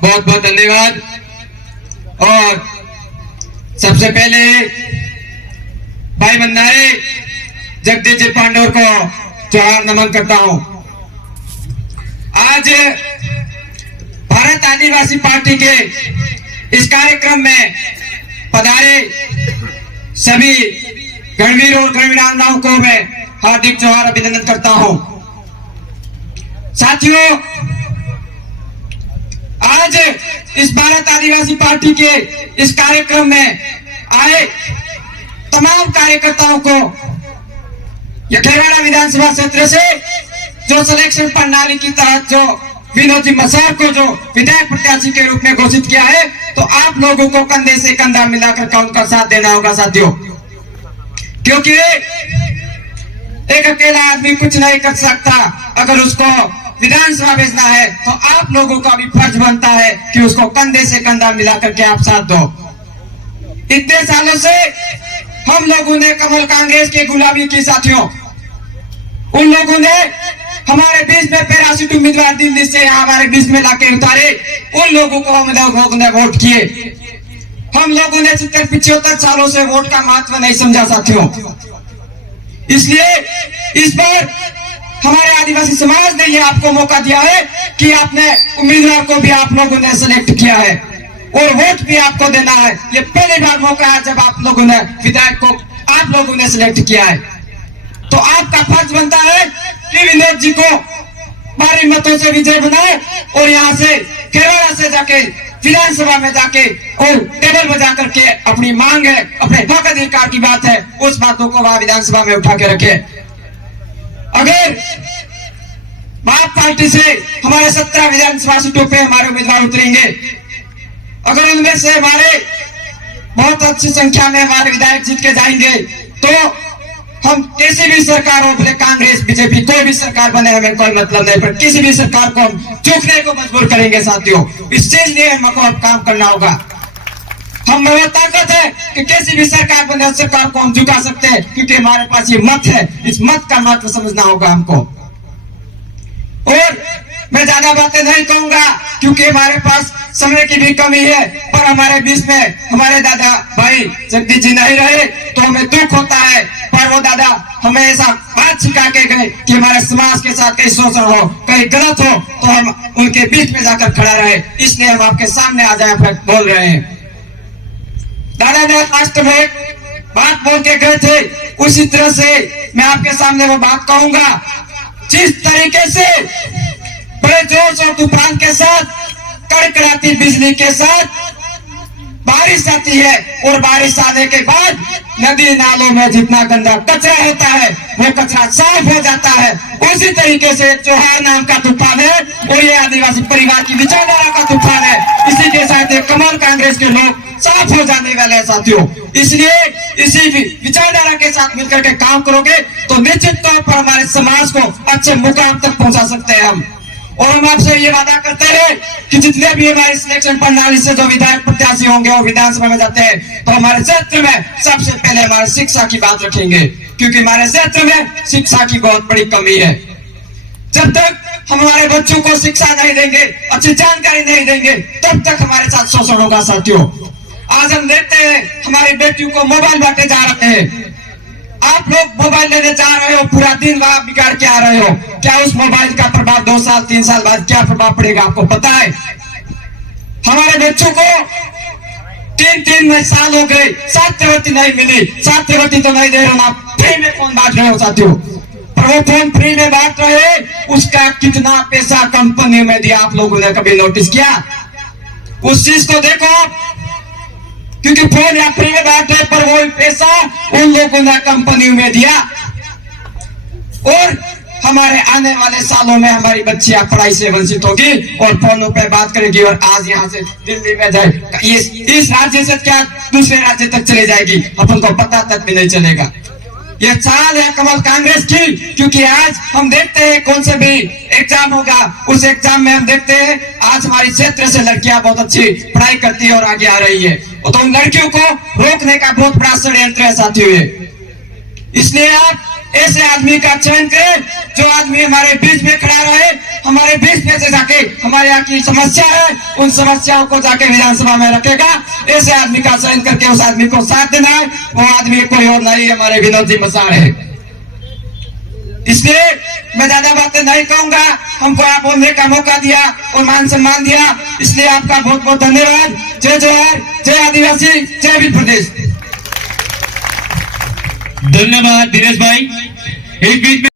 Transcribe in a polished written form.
बहुत बहुत धन्यवाद। और सबसे पहले भाई भंडारे जगदीश जी पांडोर को जोहार नमन करता हूं। आज भारत आदिवासी पार्टी के इस कार्यक्रम में पधारे सभी गणवीर और गणवीरांगनाओं को मैं हार्दिक जोहार अभिनंदन करता हूं। साथियों, आज इस भारत आदिवासी पार्टी के इस कार्यक्रम में आए तमाम कार्यकर्ताओं को खेरवाड़ा विधानसभा क्षेत्र से जो सिलेक्शन प्रणाली की तहत जो विनोद जी मसार को जो विधायक प्रत्याशी के रूप में घोषित किया है, तो आप लोगों को कंधे से कंधा मिलाकर उनका साथ देना होगा साथियों, क्योंकि एक अकेला आदमी कुछ नहीं कर सकता। अगर उसको विधानसभा भेजना है तो आप लोगों का भी फर्ज बनता है कि उसको कंधे से कंधा मिलाकर के आप साथ दो। इतने सालों से हम लोगों ने कमल कांग्रेस की गुलामी की साथियों। उन लोगों ने हमारे बीच में 82 उम्मीदवार दिल्ली से यहाँ हमारे बीच में लाके उतारे। उन लोगों को हम लोगों ने वोट किए। हम लोगों ने 70-75 सालों से वोट का महत्व नहीं समझा साथियों। इसलिए इस बार हमारे आदिवासी समाज ने ये आपको मौका दिया है कि आपने उम्मीदवार को भी आप लोगों ने सिलेक्ट किया है और वोट भी आपको देना है। ये पहली बार मौका है जब आप लोगों ने विधायक को आप लोगों ने सिलेक्ट किया है, तो आपका फर्ज बनता है कि विनोद जी को भारी मतों से विजय बनाए और यहाँ से खेरवाड़ा से जाके विधानसभा में जाके और टेबल बजा करके अपनी मांग है, अपने हक अधिकार की बात है, उस बातों को वहां विधानसभा में उठा के रखे। अगर बाप पार्टी से हमारे 17 विधानसभा सीटों पे हमारे उम्मीदवार उतरेंगे, अगर उनमें से हमारे बहुत अच्छी संख्या में हमारे विधायक जीत के जाएंगे, तो हम किसी भी सरकार हो, भले कांग्रेस बीजेपी कोई भी सरकार बने, हमें कोई मतलब नहीं, पर किसी भी सरकार को हम झुकने को मजबूर करेंगे साथियों। इस चीज लिए हमको अब काम करना होगा। हम में ताकत है कि किसी भी सरकार बने, सरकार को हम झुका सकते हैं, क्योंकि हमारे पास ये मत है। इस मत का महत्व समझना होगा हमको। और मैं ज्यादा बातें नहीं कहूंगा क्योंकि हमारे पास समय की भी कमी है, पर हमारे बीच में हमारे दादा भाई जगदीश जी नहीं रहे तो हमें दुख होता है। पर वो दादा हमें ऐसा बात सिखा के गए कि हमारे समाज के साथ कहीं शोषण हो, कहीं गलत हो, तो हम उनके बीच में जाकर खड़ा रहे। इसलिए हम आपके सामने आ जाए बोल रहे हैं। दादा ने लास्ट में बात बोल के गए थे, उसी तरह से मैं आपके सामने वो बात कहूंगा। जिस तरीके से बड़े जोश और तूफान के साथ, कड़कड़ाती बिजली के साथ बारिश आती है और बारिश आने के बाद नदी नालों में जितना गंदा कचरा होता है वो कचरा साफ हो जाता है, उसी तरीके से जोहार नाम का तूफान है और ये आदिवासी परिवार की विचारधारा का तूफान है। इसी के साथ कमल कांग्रेस के लोग साफ हो जाने वाले हैं साथियों। इसलिए इसी विचारधारा के साथ मिलकर के काम करोगे तो निश्चित तौर पर हमारे समाज को अच्छे मुकाम तक पहुंचा सकते हैं हम। और हम आपसे ये वादा करते हैं कि जितने भी हमारे सिलेक्शन प्रणाली से जो विधायक प्रत्याशी होंगे और विधानसभा में जाते हैं, तो हमारे क्षेत्र में सबसे पहले हमारे शिक्षा की बात रखेंगे, क्योंकि हमारे क्षेत्र में शिक्षा की बहुत बड़ी कमी है। जब तक हम हमारे बच्चों को शिक्षा नहीं देंगे, अच्छी जानकारी नहीं देंगे, तब तक हमारे साथ शोषण होगा साथियों। आज हम देखते हैं हमारी बेटियों को मोबाइल बांटे जा रहे हैं। आप लोग मोबाइल लेने जा रहे हो, पूरा दिन वहां बिगाड़ के आ रहे हो। क्या उस मोबाइल का प्रभाव 2 साल 3 साल बाद क्या प्रभाव पड़ेगा आपको पता है? हमारे बच्चों को 3-3 साल हो गए, छात्रवृत्ति नहीं मिली। छात्रवृत्ति तो नहीं दे रहे हो ना, फ्री में फोन बांट रहे हो साथियों। पर वो फोन फ्री में बांट रहे, उसका कितना पैसा कंपनी में दिया आप लोगों ने कभी नोटिस किया? उस चीज को देखो, क्योंकि फोन या फ्री में बांट रहे, पर वो पैसा उन लोगों ने कंपनी में दिया। और हमारे आने वाले सालों में हमारी बच्चियां पढ़ाई से वंचित होगी और फोनों पे बात करेगी और आज यहाँ से दिल्ली में जाए, इस राज्य से क्या दूसरे राज्य तक चले जाएगी, अपन को पता तक भी नहीं चलेगा। ये चाल है कमल कांग्रेस की, क्योंकि आज हम देखते हैं कौन से भी एग्जाम होगा, उस एग्जाम में हम देखते हैं आज हमारे क्षेत्र से लड़कियां बहुत अच्छी पढ़ाई करती है और आगे आ रही है, तो उन लड़कियों को रोकने का बहुत बड़ा षड्यंत्र है साथियों। इसलिए आप ऐसे आदमी का चयन करें जो आदमी हमारे बीच में खड़ा रहे, हमारे बीच में से जाके हमारे यहाँ की समस्या है उन समस्याओं को जाके विधानसभा में रखेगा, ऐसे आदमी का चयन करके उस आदमी को साथ देना है। वो आदमी कोई और नहीं, हमारे विनोद जी मसार है। इसलिए मैं ज्यादा बातें नहीं कहूंगा, हमको आप बोलने का मौका दिया और मान सम्मान दिया, इसलिए आपका बहुत बहुत धन्यवाद। जय जोहार, जय आदिवासी, जय भील प्रदेश। धन्यवाद दिनेश भाई। इस बीच में